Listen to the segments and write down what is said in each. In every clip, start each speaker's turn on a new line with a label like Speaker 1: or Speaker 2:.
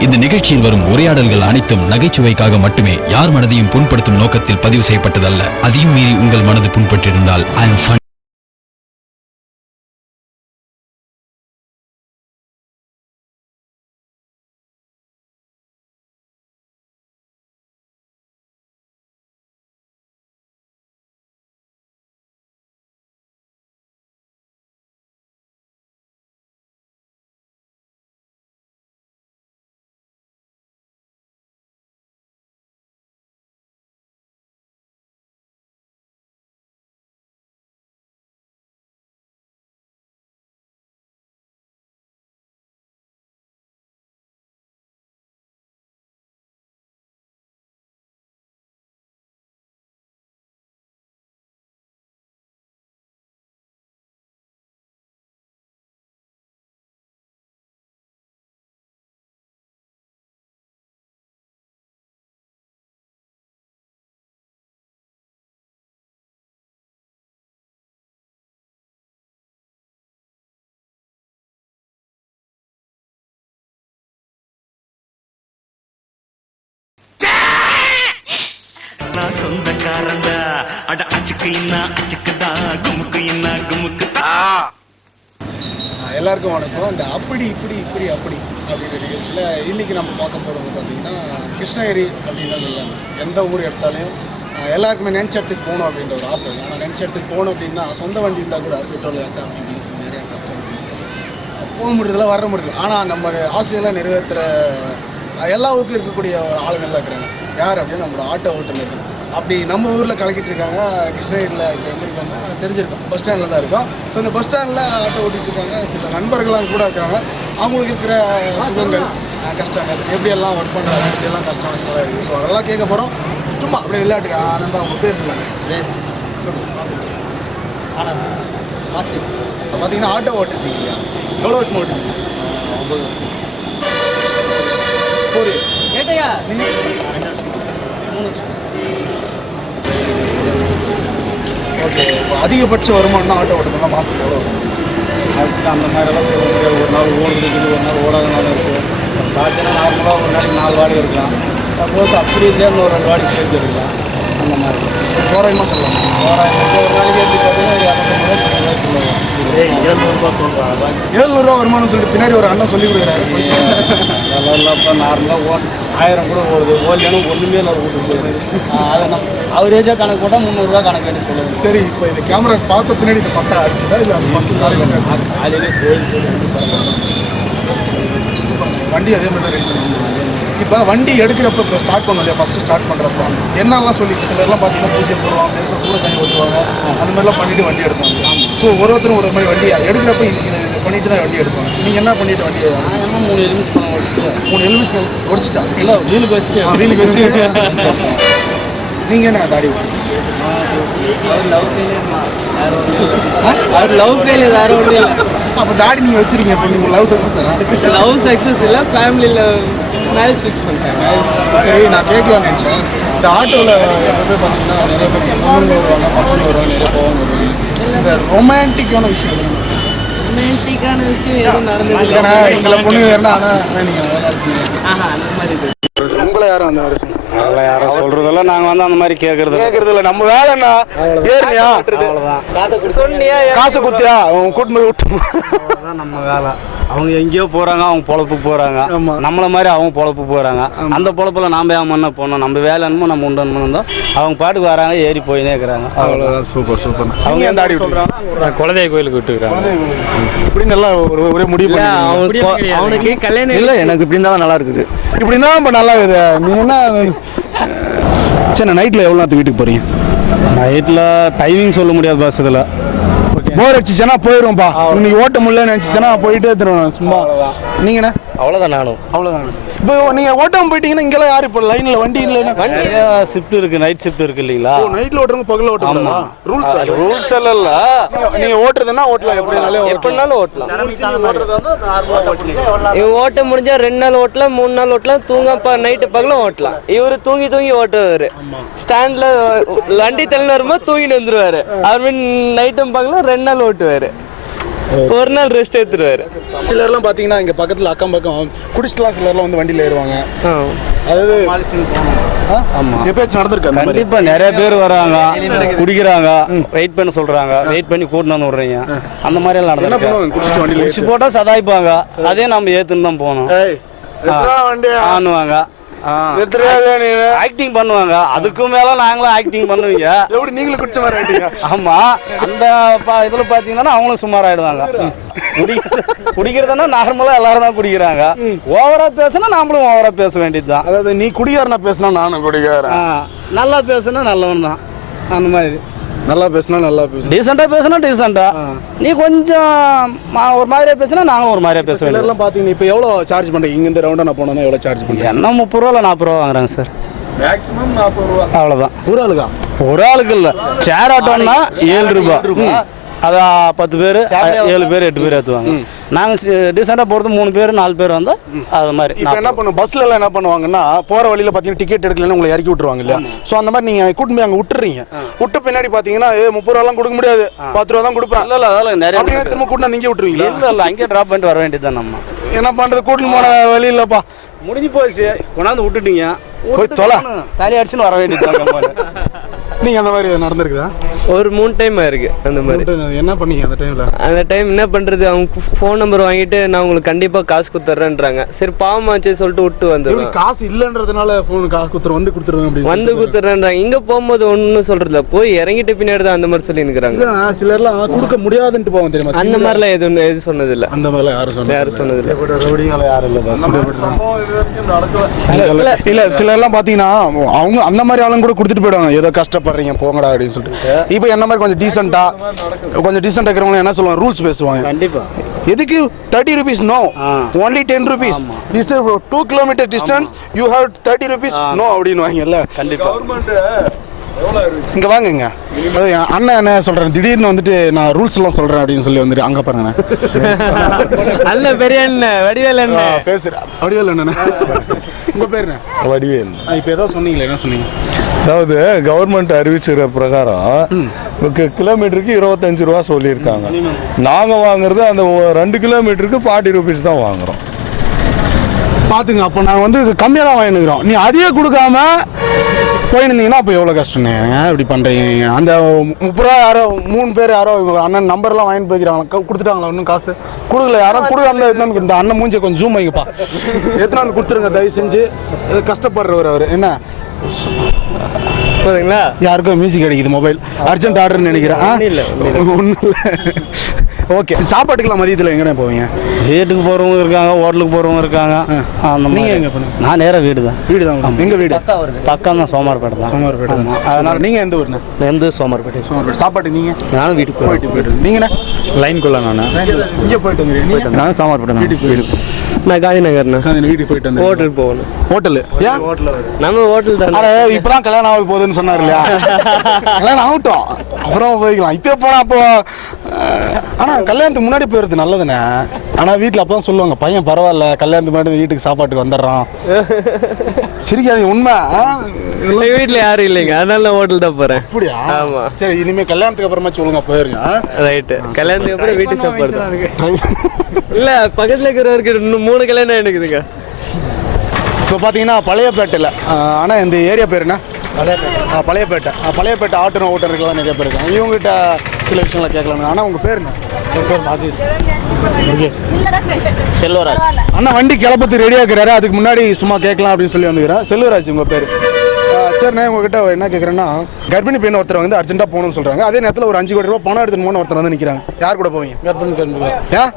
Speaker 1: இந்த நிகழ்ச்சியில் வரும் உரையாடல்கள் அனைத்தும் நகைச்சுவைக்காக மட்டுமே யார் மனதையும் புண்படுத்தும் நோக்கத்தில் பதிவு செய்யப்பட்டதல்ல. அதையும் மீறி உங்கள் மனது புண்பட்டிருந்தால் ஐ எம்
Speaker 2: சொந்தக்காரன்டா அட அச்சுக்கு இன்னா அச்சுக்குதா குமுக்கு இன்னா குமுக்கு
Speaker 3: ஆஹ் எல்லாருக்கும் வணக்கம். இந்த அப்படி இப்படி இப்படி அப்படி அப்படின்ற நிகழ்ச்சியில் இன்றைக்கி நம்ம பார்க்க போகிறவங்க பார்த்தீங்கன்னா கிருஷ்ணகிரி அப்படின்னு இல்லை. எந்த ஊர் எடுத்தாலையும் எல்லாருக்குமே நினச்ச இடத்துக்கு போகணும் அப்படின்ற ஒரு ஆசை. ஆனால் நினச்ச இடத்துக்கு போகணும் அப்படின்னா சொந்த வண்டி இருந்தால் கூட பெட்ரோல் காசு அப்படி இப்படின்னு சொல்லி நிறையா கஷ்டம். போக முடியறதில்ல வர முடியல. ஆனால் நம்ம ஆசையெல்லாம் நிறைவேற்றுற எல்லா ஊருக்கும் இருக்கக்கூடிய ஒரு ஆளுங்கள்லாம் இருக்கிறாங்க. யார் அப்படின்னா நம்மளோட ஆட்டோ ஓட்டுநர்கள். அப்படி நம்ம ஊரில் கலக்கிட்டு இருக்காங்க. கிருஷ்ணகிரியில் இப்போ எங்கே இருக்காங்க? தெரிஞ்சிருக்கோம். பஸ் ஸ்டாண்டில் தான் இருக்கோம். ஸோ இந்த பஸ் ஸ்டாண்டில் ஆட்டோ ஓட்டிட்டு இருக்காங்க. சில நண்பர்கள்லாம் கூட இருக்காங்க. அவங்களுக்கு இருக்கிற சுகங்கள் கஷ்டங்கள் எப்படியெல்லாம் ஒர்க் பண்ணுறாங்க எப்படியெல்லாம் கஷ்டம் நஷ்டம்லாம் இருக்குது ஸோ அதெல்லாம் கேட்க போகிறோம் சும்மா அப்படியே விளையாட்டுக்கு ஆனந்தம் அவங்க பேர் பார்த்தீங்கன்னா ஆட்டோ ஓட்டிருக்கீங்க. எவ்வளோ வருஷம் ஓட்டிருக்கீங்க? ஃபோர் இயர்ஸ் ஓகே இப்போ அதிகபட்ச வருமானம் ஆட்டோ ஓட்டுறதுனா மாதத்துக்கு எவ்வளோ வரும்.
Speaker 4: ஃபஸ்ட்டு அந்த மாதிரிலாம் சொல்ல முடியாது. ஒரு நாள் ஓடுது ஒரு நாள் ஓடாத நாள் இருக்குது பார்த்தீங்கன்னா நார்மலாக ஒரு நாளைக்கு நாலு வாடி இருக்கலாம். சப்போஸ் அப்படி இல்லையா இன்னும் ஒரு ரெண்டு வாடி சேர்த்து எடுக்கலாம் அந்த மாதிரி.
Speaker 3: தோராயமாக சொல்லலாம்.
Speaker 4: தோராயமாக ஒரு நாளைக்கு எப்படி பார்த்தீங்கன்னா ஏழ்நூறுபா சொல்கிறாங்க
Speaker 3: ஏழ்நூறுவா வருமானம் சொல்லிட்டு பின்னாடி ஒரு அண்ணன் சொல்லி கொடுக்குறாரு.
Speaker 4: இல்லைப்பா நார்மலாக ஓ ஆயிரம் கூட ஓடுது. ஓடலனும் ஒன்றுமே இல்லை ஓட்டுது அதை நம்ம அவரேஜாக கணக்கு போட்டால் முந்நூறுரூவா கணக்கு சொல்லுவாங்க
Speaker 3: சரி இப்போ இந்த கேமரா பார்த்த பின்னாடி இந்த பட்டா அடிச்சதா இல்லை ஃபஸ்ட்டு அடிச்சதா?
Speaker 4: காலையிலே கோயில்
Speaker 3: வண்டி அதே மாதிரி ரெடி பண்ணி இப்போ வண்டி எடுக்கிறப்ப இப்போ ஸ்டார்ட் பண்ணோம் இல்லையா? ஃபஸ்ட்டு ஸ்டார்ட் பண்ணுறப்போ என்னெல்லாம் சொல்லி சிலர்லாம் பார்த்தீங்கன்னா பூஜ்ஜியம் போடுவாங்க பெருசாக சூட தண்ணி ஊற்றுவாங்க. அந்த மாதிரிலாம் பண்ணிட்டு வண்டி எடுப்பாங்க. ஸோ ஒரு ஒருத்தரும் ஒரு மாதிரி வண்டி எடுக்கிறப்ப இது பண்ணிட்டு தான் வண்டி எடுப்பாங்க. நீங்கள் என்ன பண்ணிட்டு வண்டி
Speaker 4: என்ன மூணு எலுமிச்சு பணம் வச்சுட்டு
Speaker 3: மூணு எலுமிச்சு உடச்சிட்டா
Speaker 4: இல்லை வீலுக்கு வச்சுட்டு.
Speaker 3: வீலுக்கு வச்சு. நீங்கள் என்ன தாடி?
Speaker 4: லவ் ஃபெயிலியர் வேற ஒன்றும் இல்லை.
Speaker 3: அப்போ தாடி நீங்கள் வச்சிருக்கீங்க இப்போ நீங்கள் லவ் சக்ஸஸ்
Speaker 4: லவ் சக்ஸஸ் இல்லை ஃபேமிலியில் மேரேஜ் ஃபிக்ஸ் பண்ணிட்டாங்க
Speaker 3: சரி நான் கேட்கலாம்னு நினச்சேன். இந்த ஆட்டோவில் எப்பவுமே பார்த்தீங்கன்னா நிறைய பேர் பொண்ணுங்க வருவாங்க பசங்க வருவாங்க நிறைய போவாங்க வருவாங்க இந்த ரொமான்டிக்கான விஷயம்
Speaker 4: ரொமான்டிக்கான விஷயம் எதுவும் நடந்தது
Speaker 3: சில பொண்ணுங்க வேணா ஆனால் நீங்கள் நல்லா இருக்கீங்க.
Speaker 4: ஆஹா அந்த மாதிரி இது.
Speaker 3: உங்களை யாரும் அந்த மாதிரி
Speaker 4: அதெல்லாம் யாரும் சொல்றதெல்லாம் நாங்கள் வந்து அந்த மாதிரி கேட்கறது
Speaker 3: கேட்கறது இல்லை நம்ம ஏறினியா?
Speaker 4: சொன்னியா
Speaker 3: காசு குத்தியா அவன் கூட்டு விட்டு
Speaker 4: நம்ம வேலை. அவங்க எங்கேயோ போறாங்க அவங்க பொழப்பு போறாங்க. நம்மள மாதிரி அவங்க பொழப்பு போறாங்க. அந்த பொழப்புல நம்ம ஏன் பண்ண போனோம் நம்ம வேலை என்னமோ நம்ம உண்டு இருந்தோம் அவங்க பாட்டுக்கு வராங்க ஏறி போயினே இருக்கிறாங்க.
Speaker 3: அவ்வளோதான் சூப்பர் சூப்பர். அவங்க ஏன் தாடி விட்டுருக்காங்க?
Speaker 5: குலதெய்வ கோயிலுக்கு விட்டுருக்காங்க
Speaker 3: இப்படின்னு எல்லாம் ஒரு ஒரே முடிவு பண்ணி
Speaker 4: அவனுக்கு கல்யாணம்
Speaker 5: இல்ல எனக்கு இப்படி இருந்தா நல்லா இருக்குது.
Speaker 3: இப்படின்னா இப்போ நல்லா இருக்குது. நீ என்ன சரி நைட்டில் எவ்வளோ நேரத்துக்கு வீட்டுக்கு போகிறீங்க
Speaker 4: நைட்டில் டைமிங் சொல்ல முடியாது பஸ் இதில்.
Speaker 3: போர் அடிச்சுச்சுன்னா போயிடும்ப்பா இன்னைக்கு ஓட்ட முடியலன்னு நினச்சிச்சுன்னா போயிட்டே திருவேன் சும்மா. நீங்கண்ணே
Speaker 5: அவ்வளவுதான் நானும்.
Speaker 3: அவ்வளோதான் இப்போ நீங்கள் ஓட்டாமல் போயிட்டீங்கன்னா இங்கெல்லாம் யார் இப்போ லைனில் வண்டி இல்லைன்னா
Speaker 4: நிறைய ஷிஃப்ட் இருக்கு நைட் ஷிஃப்ட் இருக்கு இல்லைங்களா?
Speaker 3: நைட்டில் ஓட்டுறவங்க பகலில் ஓட்டுறதா ரூல்ஸ்
Speaker 4: ரூல்ஸ் எல்லாம் இல்ல.
Speaker 3: நீங்க ஓட்டுறதுன்னா ஓட்டலாம் எப்படினாலும்
Speaker 6: எப்படினாலும் ஓட்டலாம். இவன் ஓட்ட முடிஞ்சா ரெண்டு நாள் ஓட்டலாம் மூணு நாள் ஓட்டலாம் தூங்க நைட்டு பகலும் ஓட்டலாம். இவரு தூங்கி தூங்கி ஓட்டுவாரு. ஸ்டாண்ட்ல வண்டி தள்ளி வரும்போது தூங்கிட்டு வந்துருவாரு. அவர் மீன் நைட்டும் பகலும் ரெண்டு நாள் ஓட்டுவாரு. ஒரு நாள் ரெஸ்ட் எடுத்துருவாரு
Speaker 3: சிலர்லாம் பார்த்தீங்கன்னா இங்கே பக்கத்தில் அக்கம் பக்கம் குடிச்சிட்டுலாம் சிலர்லாம் வந்து வண்டியில் ஏறுவாங்க. அதாவது
Speaker 4: ஆமா.
Speaker 3: எப்பயாச்சும் நடந்திருக்கு அந்த மாதிரி?
Speaker 4: கண்டிப்பா நிறைய பேர் வராங்க. குடிக்கிறாங்க. வெயிட் பண்ண சொல்றாங்க. வெயிட் பண்ணி வந்து விடுறீங்க. அந்த மாதிரி எல்லாம் நடந்திருக்கு?
Speaker 3: பண்ணுவாங்க? குடிச்சிட்டு வண்டியில்
Speaker 4: குடிச்சு போட்டா சதாய்ப்பாங்க. அதே நம்ம ஏத்துன்னு தான் போகணும். ஆனுவாங்க ஆக்டிங் பண்ணுவாங்க. அதுக்கும் மேல நாங்களும் ஆக்டிங் பண்ணுவீங்க.
Speaker 3: எப்படி நீங்களும் குடிச்ச மாதிரி ஆயிட்டீங்க?
Speaker 4: ஆமா. அந்த இதுல பாத்தீங்கன்னா அவங்களும் சுமார் ஆயிடுவாங்க. குடிக்கிறது குடிக்கிறதுனா நார்மலா எல்லாரும் தான் குடிக்கிறாங்க. ஓவரா பேசினா நாமளும் ஓவரா பேச வேண்டியதுதான்.
Speaker 3: அதாவது நீ குடிகாரனா பேசினா நானும் குடிகாரன்.
Speaker 4: நல்லா பேசுனா நல்லவன் தான். அந்த மாதிரி.
Speaker 3: நல்லா பேசினா நல்லா பேசு
Speaker 4: டீசெண்டா பேசுனா டீசெண்டா நீ கொஞ்சம் ஒரு மாதிரியா பேசுனா நாங்களும் ஒரு மாதிரியா பேச
Speaker 3: சிலர்லாம் பார்த்தீங்கன்னா இப்போ எவ்வளோ சார்ஜ் பண்ணுறீங்க இங்க இந்த ரவுண்டாக நான் போனோம்னா எவ்வளோ சார்ஜ் பண்ணுறேன்
Speaker 4: என்ன முப்பது ரூபா இல்லை நாற்பது ரூபா வாங்குறாங்க சார்.
Speaker 3: மேக்ஸிமம் நாற்பது ரூபா
Speaker 4: அவ்வளோதான்
Speaker 3: ஒரு ஆளுக்கா?
Speaker 4: ஒரு ஆளுக்கு இல்லை. சேர் ஆட்டோன்னா ஏழு ரூபாய் அதான் பத்து பேர் ஏழு பேர் எட்டு பேர் ஏற்றுவாங்க நாங்கள் டீசெண்டாக போகிறது மூணு பேர் நாலு பேர் வந்தால் அது மாதிரி.
Speaker 3: இப்போ என்ன பண்ணும்? பஸ்ல எல்லாம் என்ன பண்ணுவாங்கன்னா போற வழியில பாத்தீங்கன்னா டிக்கெட் எடுக்கலன்னு உங்களை இறக்கி விட்டுருவாங்க இல்லையா? சோ அந்த மாதிரி நீங்க கூட்டு போய் அங்க விட்டுறீங்க. விட்ட பின்னாடி பாத்தீங்கன்னா ஏ முப்பது ரூபா எல்லாம் கொடுக்க முடியாது. பத்து ரூபா தான் கொடுப்பேன்.
Speaker 4: இல்லை இல்லை அதெல்லாம் நிறைய
Speaker 3: திரும்ப கூட்டு நீங்க விட்டுருவீங்களா?
Speaker 4: இல்லை இல்லை அங்கேயே ட்ராப் பண்ணிட்டு வர வேண்டியது தான் நம்ம.
Speaker 3: என்ன பண்றது? கூட்டின்னு போன வழி இல்லப்பா.
Speaker 4: முடிஞ்சு போச்சு. கொண்டாந்து விட்டுட்டீங்க.
Speaker 3: போய் தொலை.
Speaker 4: தலி அடிச்சுன்னு வர வேண்டியது தான்
Speaker 3: நீங்க அந்த மாதிரி நடந்திருக்குதா?
Speaker 6: ஒரு மூணு டைம் ஆயிருக்கு அந்த மாதிரி.
Speaker 3: என்ன பண்ணீங்க அந்த டைம்ல
Speaker 6: அந்த டைம் என்ன பண்றது? அவங்க ஃபோன் நம்பர் வாங்கிட்டு நான் உங்களுக்கு கண்டிப்பா காசு குத்துறேன்றாங்க சரி பாவமாச்சே சொல்லிட்டு விட்டு வந்துடுவேன்
Speaker 3: காசு இல்லன்றதுனால போன் காசு குத்துரு வந்து கொடுத்துருவேன் அப்படி
Speaker 6: வந்து குத்துறேன்றாங்க இங்க போகும்போது ஒன்றும் சொல்றதில்ல போய் இறங்கிட்ட பின்னாடி தான் அந்த மாதிரி சொல்லி நிற்கிறாங்க
Speaker 3: இல்ல சிலர்லாம் கொடுக்க முடியாதுன்ட்டு போவோம் தெரியுமா?
Speaker 6: அந்த மாதிரிலாம் எதுவும் எதுவும் சொன்னதில்ல.
Speaker 3: அந்த மாதிரிலாம் யாரும் சொன்னாங்க
Speaker 6: யாரும் சொன்னதில்ல.
Speaker 3: ரவுடிகளை யாரும் இல்லை பஸ் இல்ல இல்ல. சிலர்லாம் பாத்தீங்கன்னா அவங்க அந்த மாதிரி ஆளுங்க கூட கொடுத்துட்டு போயிடுவாங்க. ஏதோ கஷ்டப்படுறீங்க போங்கடா அப்படின்னு சொல்லிட்டு. இப்போ என்ன மாதிரி கொஞ்சம் டீசெண்டா கொஞ்சம் டீசெண்டா இருக்கிறவங்க என்ன சொல்லுவாங்க? ரூல்ஸ் பேசுவாங்க.
Speaker 4: கண்டிப்பாக
Speaker 3: எதுக்கு? Thirty rupees no only ten rupees this two kilometre distance you have thirty rupees no அப்படின்னு வாங்கல
Speaker 4: கண்டிப்பாக
Speaker 3: இங்க வாங்குங்க. அது என் அண்ணன் என்ன சொல்றேன் திடீர்னு வந்துட்டு நான் ரூல்ஸ் எல்லாம் சொல்றேன் அப்படின்னு சொல்லி வந்துட்டு அங்க பாருங்க
Speaker 6: அல்ல பெரிய அண்ணன் வடிவேல் அண்ணன்.
Speaker 3: பேசுறேன் அப்படியே இல்லை அண்ணன்? உங்க பேர் என்ன?
Speaker 7: வடிவேல்.
Speaker 3: இப்போ ஏதோ சொன்னீங்களே என்ன சொன்னீங்க?
Speaker 7: அதாவது கவர்மெண்ட் அறிவிச்சிருக்க பிரகாரம் கிலோமீட்டருக்கு இருபத்தஞ்சு ரூபா சொல்லியிருக்காங்க. நாங்கள் வாங்குறது அந்த ரெண்டு கிலோமீட்டருக்கு ஃபார்ட்டி ருபீஸ் தான் வாங்குறோம்.
Speaker 3: பார்த்துங்க அப்போ நாங்கள் வந்து கம்மியாக தான் வாங்கினுக்கிறோம் நீ அதையே கொடுக்காம போயிருந்தீங்கன்னா அப்போ எவ்வளோ கஷ்டம்ண்ணே? இப்படி பண்ணுறீங்க அந்த முப்பது ரூபா யாரோ மூணு பேர் யாரோ இவங்க அண்ணன் நம்பர்லாம் வாங்கிட்டு போய்க்கிறாங்க கொடுத்துட்டாங்களா இன்னும் காசு? கொடுக்கல யாரோ கொடுக்காம எடுத்துன்னு இந்த அண்ணன் மூஞ்சி கொஞ்சம் ஜூம் வைங்கப்பா. எத்தனை வந்து கொடுத்துருங்க தயவு செஞ்சு. கஷ்டப்படுறவர் அவர். என்ன?
Speaker 6: போதுங்களா
Speaker 3: யாருக்கும் மியூசிக் அடிக்குது மொபைல் அர்ஜென்ட் ஆர்டர்னு நினைக்கிறேன். ஒன்றும் இல்லை ஓகே சாப்பாட்டுக்கெல்லாம் மதியத்தில் எங்கண்ணே போவீங்க?
Speaker 4: வீட்டுக்கு போகிறவங்க இருக்காங்க ஹோட்டலுக்கு போகிறவங்க இருக்காங்க. அந்த
Speaker 3: நீங்க
Speaker 4: மாதிரி.
Speaker 3: எங்க பண்ணுங்க?
Speaker 4: நான் நேராக வீடு தான்
Speaker 3: வீடு தான் எங்கள் வீடு?
Speaker 4: பக்கம் தான் சோமார்பேட்டை தான்.
Speaker 3: சோமார்பேட்டை. தான்.
Speaker 4: அதனால
Speaker 3: நீங்கள் எந்த ஊர்ண்ணே?
Speaker 4: எந்த சோமார்பேட்டை?
Speaker 3: சோமார்பேட்டை. சாப்பாட்டு நீங்கள்
Speaker 4: நானும் வீட்டுக்கு
Speaker 3: போயிட்டு போயிட்டு. நீங்கண்ணே?
Speaker 4: லைன்குள்ள நான்.
Speaker 3: இங்கே போயிட்டு வந்துடுறீங்க. நீங்கள்
Speaker 4: நானும் சோமார்பேட்டை
Speaker 3: வீட்டுக்கு போயிட்டு.
Speaker 6: நான் காந்தி நகர்ண்ணா
Speaker 3: வீட்டுக்கு போயிட்டு வந்து
Speaker 6: ஹோட்டல் போகணும்.
Speaker 3: ஹோட்டலு ஏன்?
Speaker 6: நம்ம ஹோட்டல் தானே.
Speaker 3: அட இப்பதான் கல்யாணம் ஆக போகுதுன்னு சொன்னார் இல்லையா? கல்யாணம் ஆகட்டும். அப்புறம் போய்க்கலாம். இப்போ போனா அப்போ அஹ், ஆனா கல்யாணத்துக்கு முன்னாடி போயிருது நல்லதுண்ணே. ஆனா வீட்டில் அப்பதான் சொல்லுவாங்க பையன் பரவாயில்ல கல்யாணத்துக்கு முன்னாடி வீட்டுக்கு சாப்பாட்டுக்கு வந்துடுறான். சிரிக்காதீங்க உண்மை.
Speaker 6: வீட்ல யாரும் இல்லைங்க. அதனால நான் ஹோட்டல் தான் போறேன்.
Speaker 3: அப்படியா?
Speaker 6: ஆமா.
Speaker 3: சரி இனிமே கல்யாணத்துக்கு அப்புறமாச்சும் ஒழுங்கா போயிருங்க?
Speaker 6: ரைட்டு கல்யாணத்துக்கு அப்புறம் வீட்டு சாப்பாடு தான். இல்ல பக்கத்துல இருக்கிறவருக்கு இன்னும் மூணு கல்யாணம் எனக்குதுங்க
Speaker 3: இப்போ பார்த்தீங்கன்னா பழையப்பேட்டையில் ஆனால் இந்த ஏரியா பேர் என்ன? ஆ, பழையப்பேட்டை. ஆ, பழையப்பேட்டை ஆட்டோ ஓட்டர்கள்லாம் நிறைய பேர் இருக்காங்க. இவங்ககிட்ட சில விஷயங்களை கேட்கலாம். ஆனால் உங்கள் பேர் என்ன?
Speaker 4: செல்வராஜ்
Speaker 3: அண்ணா வண்டி கிளப்பத்து ரெடியாக இருக்கிறாரு? அதுக்கு முன்னாடி சும்மா கேட்கலாம் அப்படின்னு சொல்லி வந்துக்கிறேன் செல்வராஜ் உங்கள் பேர்? சரிண்ணே உங்ககிட்ட என்ன கேட்குறேன்னா கர்ப்பிணி பெண் ஒருத்தர் வந்து அர்ஜென்ட்டாக போகணும்னு சொல்கிறாங்க அதே நேரத்தில் ஒரு அஞ்சு கோடி ரூபா பணம் எடுத்துன்னு போன ஒருத்தர் வந்து நிற்கிறாங்க யார் கூட போவீங்க?
Speaker 4: கர்ப்பிணி கர்ப்பிணி
Speaker 3: ஏன்?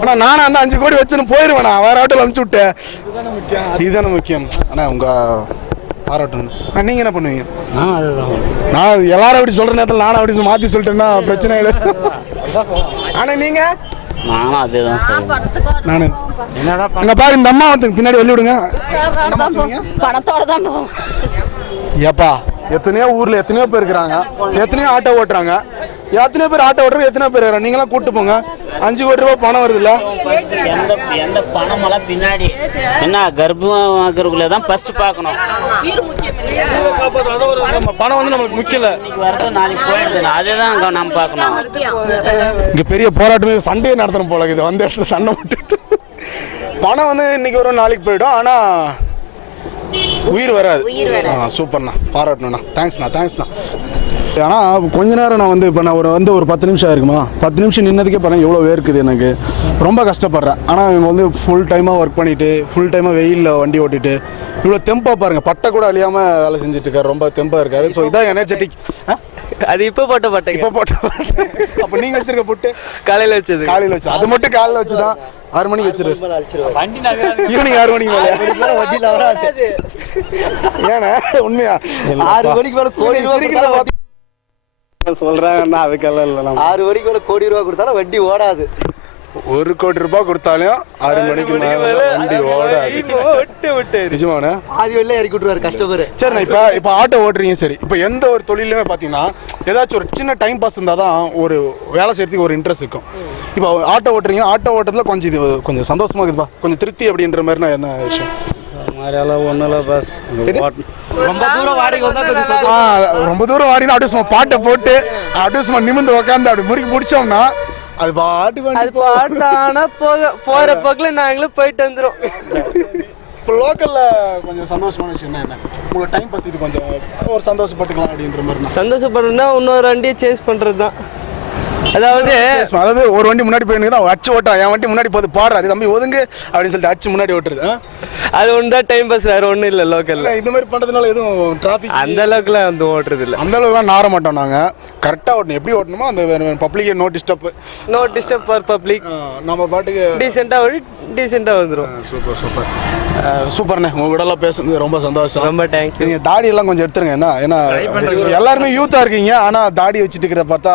Speaker 3: அண்ணா நானும் அந்த அஞ்சு கோடி வச்சுன்னு போயிடுவேன் நான் வேற ஆட்டோவில் அனுப்பிச்சு விட்டேன். இதுதானே முக்கியம். அண்ணா உங்கள் பாராட்டும் அண்ணா நீங்கள் என்ன பண்ணுவீங்க? நான் எல்லாரும் அப்படி சொல்கிற நேரத்தில் நானும் அப்படி மாற்றி சொல்லிட்டேன்னா பிரச்சனை இல்லை. ஆனால் நீங்கள்
Speaker 4: நானும்
Speaker 3: நான்
Speaker 4: என்னடா
Speaker 3: அங்கே பாரு இந்த அம்மா வந்து பின்னாடி வெளிய விடுங்க.
Speaker 8: பணத்தோட தான் போவோம்.
Speaker 3: ஏப்பா எத்தனையோ ஊர்ல எத்தனையோ பேர் இருக்கிறாங்க. எத்தனையோ ஆட்டோ ஓட்டுறாங்க. எத்தனை பேர் ஆட்டோ ஓட்டுறது எத்தனை பேர்? நீங்களாம் கூட்டு போங்க. அஞ்சு கோடி ரூபாய் பணம் வருது இல்ல
Speaker 9: எந்த எந்த பணமெல்லாம் பின்னாடி? என்ன கர்ப்பமாக்குறதுக்குள்ள தான் ஃபர்ஸ்ட் பார்க்கணும்.
Speaker 4: பணம் வந்து நம்மளுக்கு முக்கியம் இல்லை
Speaker 9: இன்னைக்கு வரது நாளைக்கு போயிடுது. அதுதான் அங்க நம்ம பார்க்கணும்.
Speaker 3: இங்க பெரிய போராட்டமே சண்டையே நடத்தணும் போல இது வந்த இடத்துல சண்டை போட்டுட்டு. பணம் வந்து இன்னைக்கு வரும் நாளைக்கு போயிடும். ஆனா உயிர் வராது. சூப்பர்ண்ணா. பாராட்டணுண்ணா தேங்க்ஸ்ண்ணா தேங்க்ஸ்ண்ணா ஆனால் கொஞ்ச நேரம் நான் வந்து இப்போ நான் ஒரு வந்து ஒரு பத்து நிமிஷம் இருக்குமா பத்து நிமிஷம் நின்னதுக்கே பாருங்க எவ்வளோ வேர்க்குது எனக்கு. ரொம்ப கஷ்டப்படுறேன். ஆனால் இவங்க வந்து ஃபுல் டைமாக ஒர்க் பண்ணிட்டு ஃபுல் டைமாக வெயிலில் வண்டி ஓட்டிட்டு இவ்வளோ தெம்பாக பாருங்க பட்டை கூட அழியாமல் வேலை செஞ்சுட்டு இருக்காரு. ரொம்ப தெம்பாக இருக்காரு. ஸோ இதான் எனர்ஜெட்டிக்
Speaker 6: அது இப்போ போட்ட பட்டைங்க.
Speaker 3: இப்போ போட்ட அப்போ நீங்கள் வச்சிருக்க புட்டு?
Speaker 6: காலையில் வச்சது.
Speaker 3: காலையில் வச்சு அது மட்டும் காலையில் வச்சு தான் ஆறு மணிக்கு வச்சிரு ஈவினிங் ஆறு மணிக்கு மேலே.
Speaker 5: வட்டியில் வராது.
Speaker 3: ஏன்னா உண்மையா?
Speaker 5: ஆறு மணிக்கு மேலே கோடி
Speaker 4: சொல்கிறாங்கண்ணா அதுக்கெல்லாம் இல்லை
Speaker 5: ஆறு மணிக்கு மேலே கோடி ரூபா கொடுத்தாலும் வட்டி ஓடாது.
Speaker 3: ஒரு கோடி ரூபாய் கொடுத்தாலும் ஆறு மணிக்கு மேலே வண்டி ஓடாது.
Speaker 6: விட்டு விட்டு
Speaker 3: நிஜமாண்ணே
Speaker 5: பாதி வெளில இறக்கி விட்டுருவாரு கஸ்டமர்.
Speaker 3: சரிண்ணா இப்போ இப்போ ஆட்டோ ஓட்டுறீங்க சரி. இப்போ எந்த ஒரு தொழிலுமே பார்த்தீங்கன்னா ஏதாச்சும் ஒரு சின்ன டைம் பாஸ் இருந்தால் தான் ஒரு வேலை செய்யறதுக்கு ஒரு இன்ட்ரெஸ்ட் இருக்கும். இப்போ ஆட்டோ ஓட்டுறீங்க ஆட்டோ ஓட்டத்தில் கொஞ்சம் இது கொஞ்சம் சந்தோஷமா இருக்குதுப்பா. கொஞ்சம் திருப்தி அப்படின்ற மாதிரி நான் என்ன விஷயம்?
Speaker 4: மாதிரியெல்லாம் ஒன்றும் இல்லை பஸ்
Speaker 5: ரொம்ப தூரம் வாடகை வந்தால் கொஞ்சம்
Speaker 3: ஆ. ரொம்ப தூரம் வாடினா அப்படியே சும்மா பாட்டை போட்டு அப்படியே சும்மா நிமிந்து உட்காந்து அப்படி முறுக்கி பிடிச்சோம்னா அது பாட்டுக்கு
Speaker 6: அது பாட்டானா போக போற பக்கத்துல நாங்களும் போயிட்டு வந்துரும்
Speaker 3: இப்போ லோக்கலில் கொஞ்சம் சந்தோஷமான விஷயம் என்ன? உங்களோட டைம் பாஸ் இது கொஞ்சம் ஒரு சந்தோஷப்பட்டுக்கலாம் அப்படின்ற மாதிரி நான்
Speaker 6: சந்தோஷப்படுறதுனா இன்னொரு வண்டியை சேஞ்ச் பண்றது தான் அதாவது
Speaker 3: அதாவது ஒரு வண்டி முன்னாடி போயிருந்தா அச்சு ஓட்டா என் வண்டி முன்னாடி போகுது பாடுறாரு தம்பி ஒதுங்கு அப்படின்னு சொல்லிட்டு அச்சு முன்னாடி ஓட்டுறது?
Speaker 6: அது ஒன்று தான் டைம் பாஸ் வேற ஒன்றும் இல்லை லோக்கல்ல
Speaker 3: இல்ல இந்த மாதிரி பண்றதுனால எதுவும் டிராஃபிக்
Speaker 6: அந்த அளவுக்குலாம் வந்து ஓட்டுறது இல்லை.
Speaker 3: அந்த அளவுக்குலாம் நார மாட்டோம் நாங்க. கரெக்டாக ஓட்டணும். எப்படி ஓட்டணுமோ அந்த public no disturb
Speaker 6: no disturb for public
Speaker 3: நம்ம பாட்டுக்கு
Speaker 6: டீசெண்டாக ஓடி டீசெண்டாக வந்துடும்
Speaker 3: சூப்பர் சூப்பர் சூப்பர்ண்ணே. உங்க கூட எல்லாம் பேசுனது ரொம்ப சந்தோஷம்.
Speaker 6: ரொம்ப தேங்க்யூ
Speaker 3: நீங்க தாடி எல்லாம் கொஞ்சம் எடுத்துருங்க. என்ன ஏன்னா எல்லாருமே யூத்தா இருக்கீங்க. ஆனா தாடி வச்சுட்டு இருக்கிறத பார்த்தா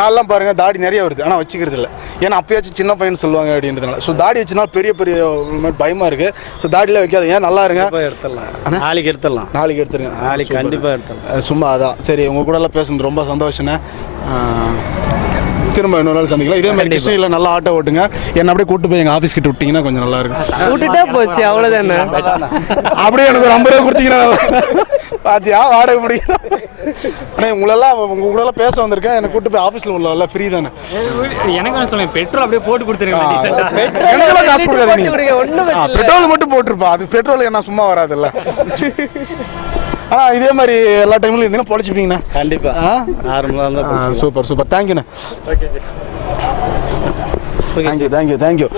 Speaker 3: நான்லாம் பாருங்க தாடி நிறைய வருது. ஆனா வச்சுக்கிறது இல்லை ஏன்னா அப்பயாச்சும் சின்ன பையன் சொல்லுவாங்க அப்படின்றதுனால. ஸோ தாடி வச்சுனா பெரிய பெரிய ஒரு மாதிரி பயமா இருக்கு. ஸோ தாடிலாம் வைக்காத ஏன் நல்லா இருங்க.
Speaker 4: எடுத்துடலாம். நாளைக்கு எடுத்துடலாம்.
Speaker 3: நாளைக்கு எடுத்துருங்க.
Speaker 4: நாளைக்கு. கண்டிப்பாக எடுத்துடலாம்.
Speaker 3: சும்மா அதான். சரி உங்க கூட எல்லாம் பேசுனது ரொம்ப சந்தோஷண்ணே. திரும்ப இன்னொரு நாள் சந்திக்கலாம். இதே மாதிரி கிருஷ்ணகிரியில் நல்லா ஆட்டோ ஓட்டுங்க. என்ன அப்படியே கூட்டு போய் எங்க ஆஃபீஸ் கிட்ட விட்டீங்கன்னா கொஞ்சம் நல்லா இருக்கும்.
Speaker 6: விட்டுட்டா போச்சு அவ்வளோதானே
Speaker 3: அப்படியே எனக்கு ஒரு ஐம்பது ரூபா கொடுத்தீங்கன்னா பாத்தியா வாடகை பிடிக்கும் அண்ணே உங்களெல்லாம் உங்க கூட எல்லாம் பேச வந்திருக்கேன். எனக்கு கூட்டு போய் ஆஃபீஸில் உள்ள ஃப்ரீ தானே?
Speaker 10: எனக்கு என்ன சொல்லுங்க பெட்ரோல் அப்படியே போட்டு கொடுத்துருங்க
Speaker 3: காசு கொடுக்காது நீ
Speaker 6: கொடுங்க, ஒண்ணும் பிரச்சனை இல்ல.
Speaker 3: பெட்ரோல் மட்டும் போட்டிருப்பா. அது பெட்ரோல் என்ன சும்மா வராதுல்ல. ஆனா இதே மாதிரி எல்லா டைம்லையும் இருந்தீங்கன்னா பொழைச்சிப்பீங்கண்ணா
Speaker 4: கண்டிப்பாக நார்மலாக இருந்தால்
Speaker 3: super super. தேங்க்யூண்ணே thank you thank you thank you